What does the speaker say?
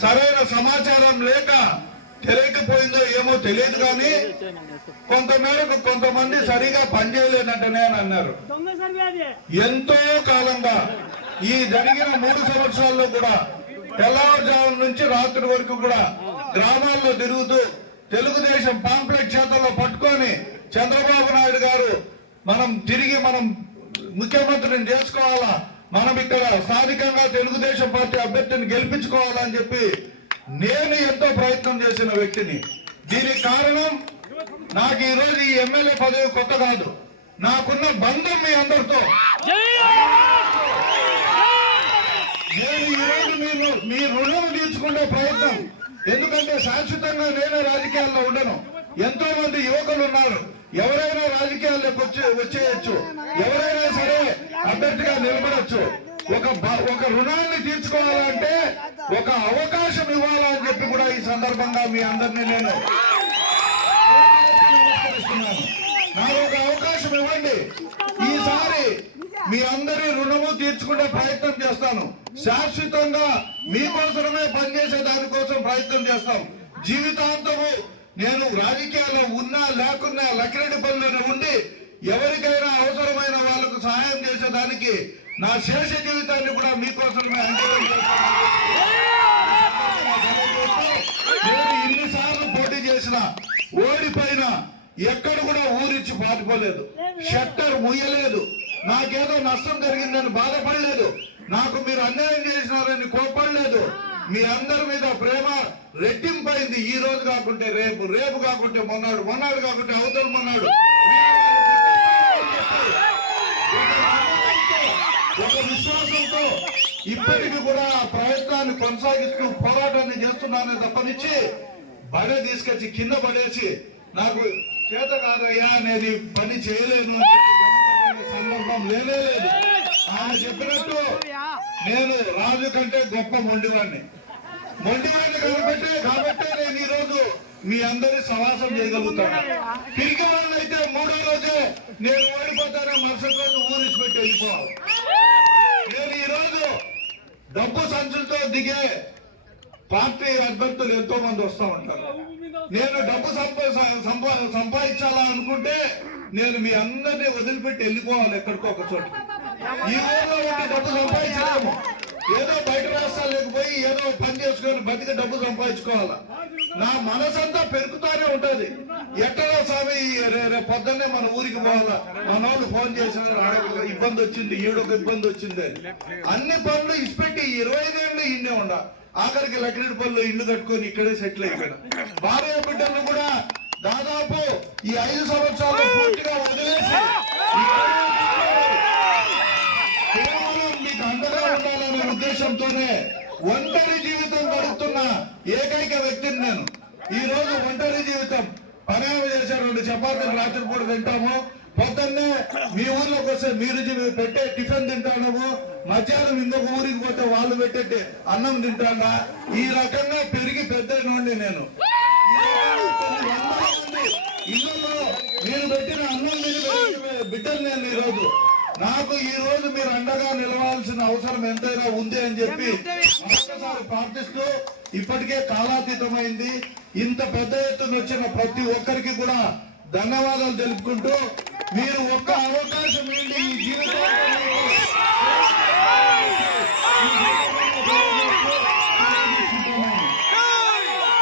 సరైన సమాచారం లేక తెలియకపోయిందో ఏమో తెలియదు కానీ కొంత మేరకు కొంతమంది సరిగా పనిచేయలేనట్టనే అని అన్నారు ఎంతో కాలంగా ఈ జరిగిన మూడు సంవత్సరాల్లో కూడా తెల్లవారుజాము నుంచి రాత్రి వరకు కూడా గ్రామాల్లో తిరుగుతూ తెలుగుదేశం పాంప్లెట్ చేతల్లో పట్టుకొని చంద్రబాబు నాయుడు గారు మనం తిరిగి మనం ముఖ్యమంత్రిని చేసుకోవాలా? మనం ఇక్కడ స్థానికంగా తెలుగుదేశం పార్టీ అభ్యర్థిని గెలిపించుకోవాలని చెప్పి నేను ఎంతో ప్రయత్నం చేసిన వ్యక్తిని. దీనికి కారణం నాకు ఈరోజు ఈ ఎమ్మెల్యే పదవి కొత్త కాదు. నాకున్న బంధం మీ అందరితో. నేను ఈ రోజు మీరు మీ రుణం తీర్చుకునే ప్రయత్నం. ఎందుకంటే శాశ్వతంగా నేనే రాజకీయాల్లో ఉండను. ఎంతో మంది యువకులు ఉన్నారు. ఎవరైనా రాజకీయాల్లోకి వచ్చి వచ్చేయచ్చు. ఎవరైనా సరే అభ్యర్థిగా నిలబడచ్చు. ఒక ఒక రుణాన్ని తీర్చుకోవాలంటే ఒక అవకాశం ఇవ్వాలని చెప్పి కూడా ఈ సందర్భంగా మీ అందరినీ నేను నాకు ఒక అవకాశం ఇవ్వండి. ఈసారి మీ అందరి రుణము తీర్చుకునే ప్రయత్నం చేస్తాను. శాశ్వతంగా మీకోసమే పనిచేసే దానికోసం ప్రయత్నం చేస్తాం. జీవితాంతము నేను రాజకీయాల్లో ఉన్నా లేకున్నా లకిరెడ్డి పనులను ఉండి ఎవరికైనా అవసరమైన వాళ్ళకు సహాయం చేసేదానికి నా శేష జీవితాన్ని కూడా మీకోసమే అంకితం నేను ఇన్నిసార్లు పోటీ చేసిన ఓడిపోయిన ఎక్కడ కూడా ఊరిచ్చి పాటుకోలేదు షట్టర్ ముయ్యలేదు నాకేదో నష్టం జరిగిందని బాధపడలేదు. నాకు మీరు అన్యాయం చేసినారని కోపడలేదు మీ అందరి మీద ప్రేమ రెట్టింపైంది ఈ రోజు కాకుంటే రేపు రేపు కాకుంటే మొన్నాడు మొన్నాడు కాకుంటే అవతల మొన్నాడు. ఒక విశ్వాసంతో ఇప్పటికి కూడా ఆ ప్రయత్నాన్ని కొనసాగిస్తూ పోరాటాన్ని చేస్తున్నానే తప్పనిచ్చి బడే తీసుకొచ్చి కింద పడేసి నాకు చేత కాదయ్యా నేను పని చేయలేను సందర్భం లేనే లేదు. ఆయన చెప్పినట్టు నేను రాజు కంటే గొప్ప మొండివాడిని మొండివాడిని కాబట్టి కాబట్టే నేను ఈ రోజు మీ అందరి సవాసం చేయగలుగుతాను తిరిగి వాళ్ళు అయితే మూడో రోజే నేను ఓడిపోతానే మరుసటి రోజు ఊరిసి పెట్టి వెళ్ళిపోవాలి. నేను ఈరోజు డబ్బు సంచులతో దిగే పార్టీ అభ్యర్థులు ఎంతో మంది వస్తూ ఉంటారు. నేను డబ్బు సంపా సంపా సంపాదించాలా అనుకుంటే నేను మీ అందరినీ వదిలిపెట్టి వెళ్ళిపోవాలి ఎక్కడికో ఒక చోట ఈ ఊళ్ళో ఉండి డబ్బు సంపాదించలేము. ఏదో బయట రాష్ట్రాలకు పోయి ఏదో పని చేసుకొని బతికి డబ్బు సంపాదించుకోవాలా? నా మనసంతా పెరుగుతానే ఉంటది. ఎట్టలో స్వామి రే- పొద్దున్నే మన ఊరికి పోవాలా? మన వాళ్ళు ఫోన్ చేసిన ఇబ్బంది వచ్చింది ఈడొక ఇబ్బంది వచ్చింది. అని. అన్ని పనులు ఇచ్చిపెట్టి ఇరవై ఐదేళ్ళు ఇన్నే ఉండ. ఆఖరికి లక్కిరెడ్డి పనులు ఇల్లు కట్టుకొని ఇక్కడే సెటిల్ అయిపోయినా. భార్య బిడ్డలు కూడా దాదాపు ఈ ఐదు సంవత్సరాలు పూర్తిగా వదిలేసి జీవితంతోనే ఒంటరి జీవితం గడుపుతున్న ఏకైక వ్యక్తిని నేను. ఈ రోజు ఒంటరి జీవితం పనేమ చేశారు రెండు చపాతీలు రాత్రిపూట తింటాము. పొద్దున్నే మీ ఊర్లోకి వస్తే మీరు పెట్టే టిఫిన్ తింటాము మధ్యాహ్నం ఇంకొక ఊరికి పోతే వాళ్ళు పెట్టే అన్నం తింటాడా? ఈ రకంగా పెరిగి పెద్ద నేను. కొన్ని మీరు పెట్టిన అన్నం తిని బిడ్డలు నేను ఈ రోజు నాకు ఈ రోజు మీరు అండగా నిలవాల్సిన అవసరం ఎంతైనా ఉంది అని చెప్పి మరొకసారి ప్రార్థిస్తూ ఇప్పటికే కాలాతీతమైంది. ఇంత పెద్ద ఎత్తున వచ్చిన ప్రతి ఒక్కరికి కూడా ధన్యవాదాలు తెలుపుకుంటూ మీరు ఒక్క అవకాశం ఈ జీవితంలో